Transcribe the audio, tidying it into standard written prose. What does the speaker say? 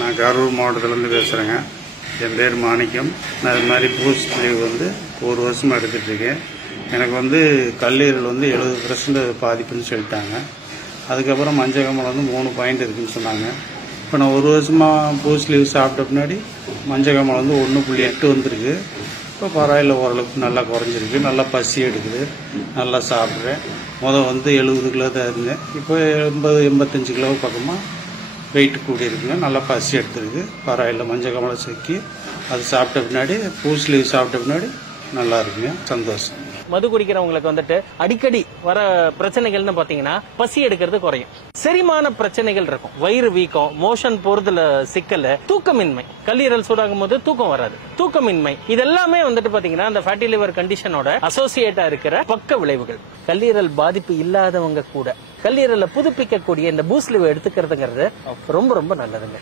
நான் கரூர் மாவட்டத்திலேருந்து பேசுகிறேங்க. என் பேர் மாணிக்கம். நான் இது மாதிரி பூஸ்ட் லீவ் வந்து ஒரு வருஷமாக எடுத்துகிட்ருக்கேன். எனக்கு வந்து கல்லீரல் வந்து 70% பாதிப்புன்னு சொல்லிட்டாங்க. அதுக்கப்புறம் மஞ்சள் காமாலை வந்து 3 பாயிண்ட் இருக்குதுன்னு சொன்னாங்க. இப்போ நான் ஒரு வருஷமாக பூஸ்ட் லீவ் சாப்பிட்ட பின்னாடி மஞ்சள் காமாலை வந்து 1.8 வந்துருக்கு. இப்போ பரவாயில்ல, ஓரளவுக்கு நல்லா குறைஞ்சிருக்கு. நல்லா பசி எடுக்குது, நல்லா சாப்பிட்றேன். வந்து 70 கிலோ தான் இருந்தேன். இப்போ 85 கிலோ பக்கமாக வெயிட் கூடி இருக்குங்க. நல்லா பசி எடுத்துருக்கு. பரவாயில்ல, மஞ்சள் காமாலை செக்கி அது சாப்பிட்ட பின்னாடி பூஸ்ட் லீவ் சாப்பிட்ட பின்னாடி நல்லா இருக்குங்க. சந்தோஷம். மது குடிக்கிறவங்களுக்கு வந்துட்டு அடிக்கடி வர பிரச்சனைகள்னு பாத்தீங்கன்னா பசி எடுக்கிறது குறையும், செரிமான பிரச்சனைகள் இருக்கும், வயிறு வீக்கம், மோஷன் போறதுல சிக்கல், தூக்கமின்மை, கல்லீரல் சூடாகும் போது தூக்கம் வராது, தூக்கமின்மை, இதெல்லாமே வந்துட்டு பாத்தீங்கன்னா அந்த ஃபேட்டி லிவர் கண்டிஷனோட அசோசியேட்டா இருக்கிற பக்க விளைவுகள். கல்லீரல் பாதிப்பு இல்லாதவங்க கூட கல்லீரலை புதுப்பிக்கக்கூடிய இந்த பூஸ்ட் லீவ் எடுத்துக்கிறதுங்கிறது ரொம்ப ரொம்ப நல்லதுங்க.